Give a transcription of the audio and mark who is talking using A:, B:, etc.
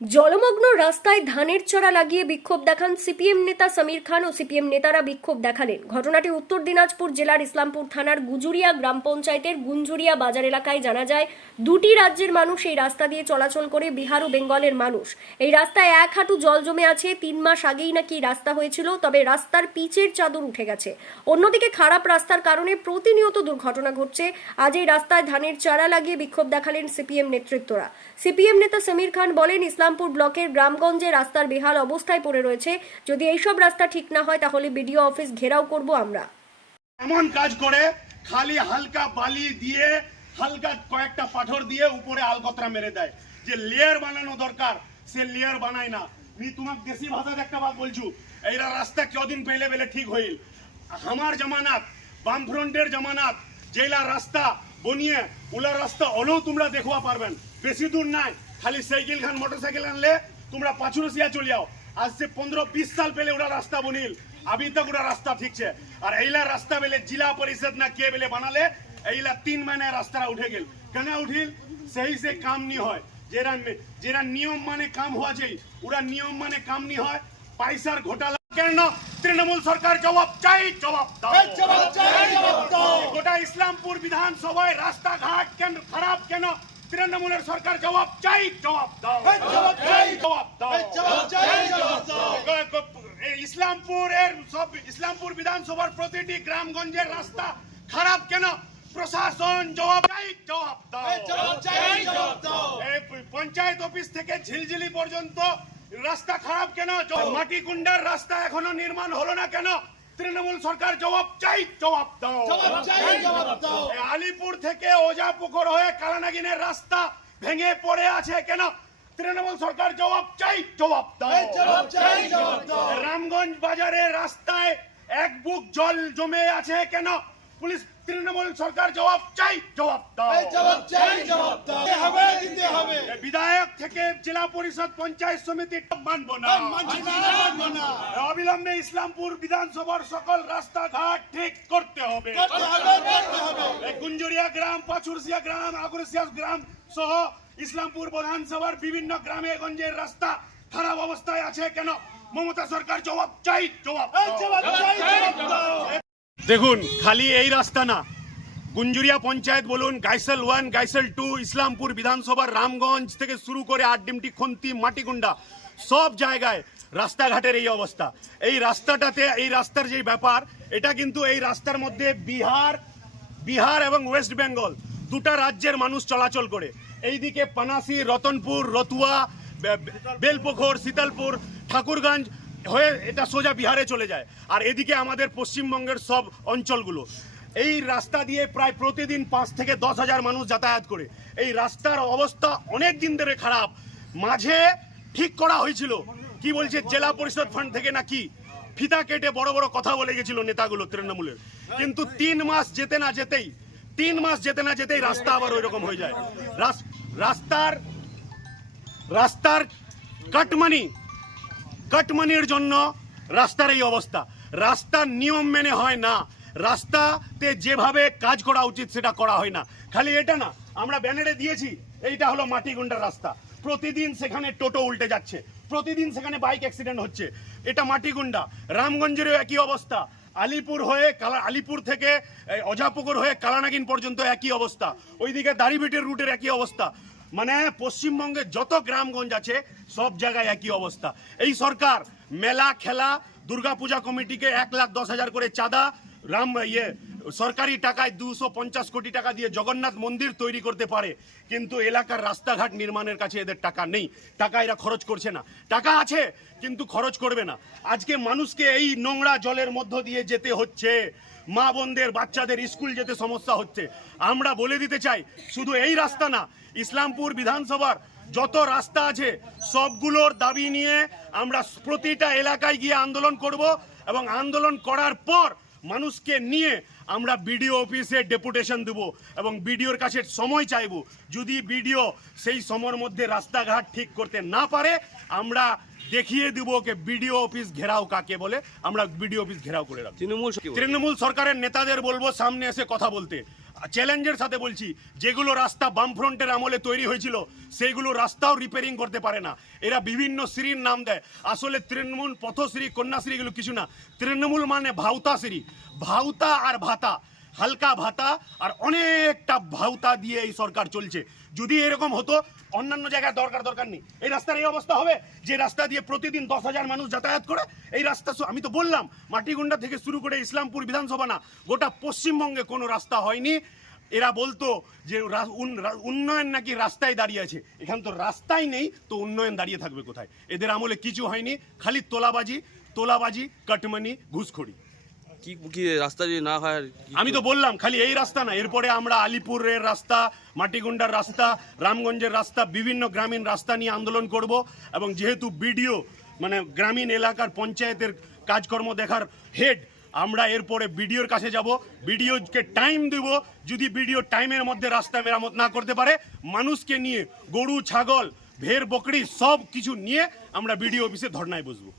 A: জলমগ্ন রাস্তায় ধানের চারা লাগিয়ে বিক্ষোভ দেখান সিপিএম নেতা সমীর খান ও সিপিএম নেতারা বিক্ষোভ দেখালেন। ঘটনাটি উত্তর দিনাজপুর জেলার ইসলামপুর থানার গুজুরিয়া গ্রাম পঞ্চায়েতের গুঞ্জুরিয়া বাজার এলাকায় জানা যায়, দুটি রাজ্যের মানুষ এই রাস্তা দিয়ে চলাচল করে বিহার ও বেঙ্গলের মানুষ। এই রাস্তায় এক হাঁটু জল জমে আছে, তিন মাস আগেই নাকি রাস্তা হয়েছিল, তবে রাস্তার পিচের চাদর উঠে গেছে। অন্যদিকে খারাপ রাস্তার কারণে প্রতিনিয়ত দুর্ঘটনা ঘটছে। আজ এই রাস্তায় ধানের চারা লাগিয়ে বিক্ষোভ দেখালেন সিপিএম নেতৃত্বরা। সিপিএম নেতা সমীর খান বলেন ইসলামপুর ব্লকের গ্রামগঞ্জে রাস্তার বেহাল অবস্থায় পড়ে রয়েছে। যদি এইসব রাস্তা ঠিক না হয়, তাহলে বিডিও অফিস ঘেরাও করব আমরা।
B: এমন কাজ করে খালি হালকা বালি দিয়ে, হালকা কয়েকটা পাথর দিয়ে উপরে আলকতরা মেরে দেয়। যে লেয়ার বানানো দরকার, সে লেয়ার বানায় না। আমি তোমাকে দেশি ভাষাতে একটা বাত বলছু, এইরা রাস্তা কদিন পেলে বেলে ঠিক হইল। আমার জামানাত, বামফ্রন্টের জামানাত যেলা রাস্তা বনিয়ে, ওলা রাস্তা হলেও তোমরা দেখবা পারবেন। বেশি দূর নাই। খালি সাইকেল খান মোটরসাইকেল আনলে তোমরা পাঁচুরসিয়া চলে যাও आज से पंद्रह बीस साल पहले उड़ा रास्ता बनिल अभी तक उड़ा रास्ता ठीक है और ऐला रास्ता बेले जिला परिषद ना के बेले बनाले ऐला तीन महीने रास्ता उठे गेल केना उठिल सही से काम नहीं হয় যেরা যেরা নিয়ম মানে কাম হওয়া চাই ওরা নিয়ম মানে কাম নি হয় পয়সার ঘোটালা কেন তৃণমূল সরকার জবাব চাই জবাব দাও গোটা ইসলামপুর বিধানসভায় রাস্তাঘাট কেন খারাপ কেন তৃণমূলের সরকার জবাব চাই জবাব দাও। জবাব দাও। এই ইসলামপুরের সব ইসলামপুর বিধানসভার প্রতিটি গ্রামগঞ্জের রাস্তা খারাপ কেন? প্রশাসন জবাব চাই জবাব দাও। এই পঞ্চায়েত অফিস থেকে ঝিলঝিলি পর্যন্ত রাস্তা খারাপ কেন? মাটিকুন্ডার রাস্তা এখনও নির্মাণ হলো না কেন? তৃণমূল সরকার জবাব চাই জবাব দাও। আলিপুর থেকে ওজা পুকুর হয়ে কালানাগিনের রাস্তা ভেঙে পড়ে আছে কেন? তৃণমূল সরকার জবাব চাই জবাব দাও। রামগঞ্জ বাজারে রাস্তায় এক বুক জল জমে আছে কেন? পুলিশ তৃণমূল সরকার জবাব চাই জবাব দাও। এই বিধায়ক থেকে জেলা পরিষদ পঞ্চায়েত সমিতি মানব না। অবিলম্বে ইসলামপুর বিধানসভার সকল রাস্তাঘাট ঠিক করতে হবে। গুঞ্জুরিয়া গ্রাম পাচুরসিয়া গ্রাম আগরসিয়া গ্রাম সহ ইসলামপুর বিধানসভার বিভিন্ন গ্রামে গঞ্জের রাস্তা খারাপ অবস্থায় আছে কেন? মমতা সরকার জবাব চাই জবাব। দেখুন, খালি এই রাস্তা না। গুঞ্জুরিয়া পঞ্চায়েত বলুন, গাইসেল ওয়ান, গাইসেল টু, ইসলামপুর বিধানসভার রামগঞ্জ থেকে শুরু করে আটডিমটি, খন্তি মাটিগুন্ডা সব জায়গায় রাস্তাঘাটের এই অবস্থা। এই রাস্তাটাতে, এই রাস্তার যে ব্যাপার, এটা কিন্তু এই রাস্তার মধ্যে বিহার বিহার এবং ওয়েস্ট বেঙ্গল, দুটা রাজ্যের মানুষ চলাচল করে। এইদিকে পানাসি, রতনপুর, রতুয়া, বে- বে- শীতলপুর, ঠাকুরগঞ্জ হয়ে এটা সোজা বিহারে চলে যায়। আর এদিকে আমাদের পশ্চিমবঙ্গের সব অঞ্চলগুলো। এই রাস্তা দিয়ে প্রায় প্রতিদিন পাঁচ থেকে দশ হাজার মানুষ যাতায়াত করে। এই রাস্তার অবস্থা অনেক দিন ধরে খারাপ। মাঝে ঠিক করা হয়েছিল। কি বলছে, জেলা পরিষদ ফান্ড থেকে নাকি ফিতা কেটে বড় বড় কথা বলে গেছিল নেতাগুলো তৃণমূলের। কিন্তু তিন মাস যেতে না যেতেই, তিন মাস যেতে না যেতেই রাস্তা আবার ওই রকম হয়ে যায়। রাস্তার রাস্তার কাটমানি কাটমানির জন্য রাস্তার এই অবস্থা। রাস্তার নিয়ম মেনে হয় না। রাস্তাতে যেভাবে কাজ করা উচিত সেটা করা হয় না। খালি এটা না, আমরা ব্যানারে দিয়েছি, এইটা হলো মাটিগুন্ডার রাস্তা। প্রতিদিন সেখানে টোটো উল্টে যাচ্ছে। প্রতিদিন সেখানে বাইক অ্যাক্সিডেন্ট হচ্ছে। এটা মাটিগুন্ডা রামগঞ্জেরও একই অবস্থা। আলিপুর হয়ে কালা, আলিপুর থেকে অজাপুকুর হয়ে কালানাগিন পর্যন্ত একই অবস্থা। ওইদিকে দাড়িভিটের রুটের একই অবস্থা। মানে পশ্চিমবঙ্গের যত গ্রামগঞ্জ আছে, সব জায়গায় একই অবস্থা। এই সরকার মেলা, খেলা, দুর্গাপূজা কমিটিকে এক লাখ দশ হাজার করে চাঁদা, রাম ইয়ে সরকারি টাকায় দুশো পঞ্চাশ কোটি টাকা দিয়ে জগন্নাথ মন্দির তৈরি করতে পারে, কিন্তু এলাকার রাস্তাঘাট নির্মাণের কাছে এদের টাকা নেই। টাকা এরা খরচ করছে না। টাকা আছে, কিন্তু খরচ করবে না। আজকে মানুষকে এই নোংরা জলের মধ্য দিয়ে যেতে হচ্ছে। মা বোনদের, বাচ্চাদের স্কুল যেতে সমস্যা হচ্ছে। আমরা বলে দিতে চাই, শুধু এই রাস্তা না, ইসলামপুর বিধানসভার যত রাস্তা আছে, সবগুলোর দাবি নিয়ে আমরা প্রতিটা এলাকায় গিয়ে আন্দোলন করব এবং আন্দোলন করার পর মানুষকে নিয়ে আমরা বিডিও অফিসে ডেপুটেশন দেব এবং বিডিওর কাছে সময় চাইব। যদি বিডিও সেই সময়ের মধ্যে রাস্তাঘাট ঠিক করতে না পারে আমরা দেখিয়ে দিব কে বিডিও অফিস ঘেরাও কাকে বলে আমরা বিডিও অফিস ঘেরাও করে রাখব।
C: তৃণমূল
B: তৃণমূল সরকারের নেতাদের বলব সামনে এসে কথা বলতে। চ্যালেঞ্জের সাথে বলছি, যেগুলো রাস্তা বামফ্রন্টের আমলে তৈরি হয়েছিল, সেইগুলো রাস্তাও রিপেয়ারিং করতে পারে না। এরা বিভিন্ন শ্রীর নাম দেয়। আসলে তৃণমূল পথশ্রী, কন্যাশ্রী এগুলো কিছু না। তৃণমূল মানে ভাউতা শ্রী ভাউতা আর ভাতা। হালকা ভাতা আর অনেকটা ভাউতা দিয়ে এই সরকার চলছে। যদি এরকম হতো, অন্যান্য জায়গায় দরকার দরকার নেই। এই রাস্তার এই অবস্থা হবে, যে রাস্তা দিয়ে প্রতিদিন দশ হাজার মানুষ যাতায়াত করে, এই রাস্তা আমি তো বললাম, মাটিগুন্ডা থেকে শুরু করে ইসলামপুর বিধানসভা না, গোটা পশ্চিমবঙ্গে কোনো রাস্তা হয়নি। এরা বলতো যে উন্নয়ন নাকি রাস্তায় দাঁড়িয়ে আছে। এখানে তো রাস্তাই নেই, তো উন্নয়ন দাঁড়িয়ে থাকবে কোথায়? এদের আমলে কিছু হয়নি, খালি তোলাবাজি তোলাবাজি, কাটমানি, ঘুষখড়ি।
C: কি কি রাস্তা যদি না হয়
B: আমি তো বললাম খালি এই রাস্তা না এরপরে আমরা আলিপুরের রাস্তা মাটিগুন্ডার রাস্তা রামগঞ্জের রাস্তা বিভিন্ন গ্রামীণ রাস্তা নিয়ে আন্দোলন করব এবং যেহেতু বিডিও মানে গ্রামীণ এলাকার পঞ্চায়েতের কাজকর্ম দেখার হেড আমরা এরপরে বিডিওর কাছে যাব। বিডিওকে টাইম দেব যদি বিডিও টাইমের মধ্যে রাস্তা মেরামত না করতে পারে মানুষকে নিয়ে গরু ছাগল ভেড় বকরি সব কিছু নিয়ে আমরা বিডিও অফিসে ধর্নায় বসবো।